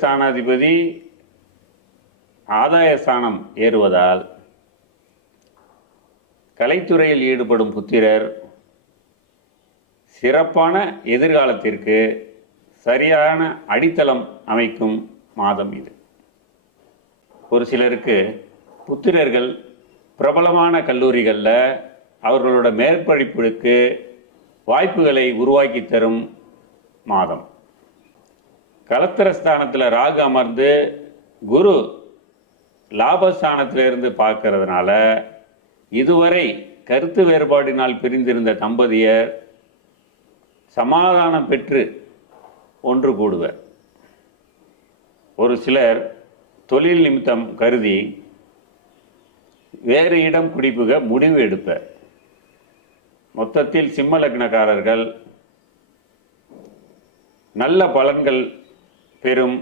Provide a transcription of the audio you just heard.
ஸ்தானாதிபதி ஆதாய ஸ்தானம் ஏறுவதால் கலைத்துறையில் ஈடுபடும் புத்திரர் சிறப்பான எதிர்காலத்திற்கு சரியான அடித்தளம் அமைக்கும் மாதம் இது. ஒரு சிலருக்கு புத்திரர்கள் பிரபலமான கல்லூரிகளில் அவர்களோட மேற்படிப்புக்கு வாய்ப்புகளை உருவாக்கி தரும் மாதம். கலத்திரஸ்தானத்தில் ராகு அமர்ந்து குரு லாபஸ்தானத்திலிருந்து பார்க்கறதுனால இதுவரை கருத்து வேறுபாடினால் பிரிந்திருந்த தம்பதியர் சமாதானம் பெற்று ஒன்று கூடுவர். ஒரு சிலர் தொழில் நிமித்தம் கருதி வேறு இடம் குடிப்புக முடிவு எடுப்பர். மொத்தத்தில் சிம்ம லக்னக்காரர்கள் நல்ல பலன்கள் பெறும்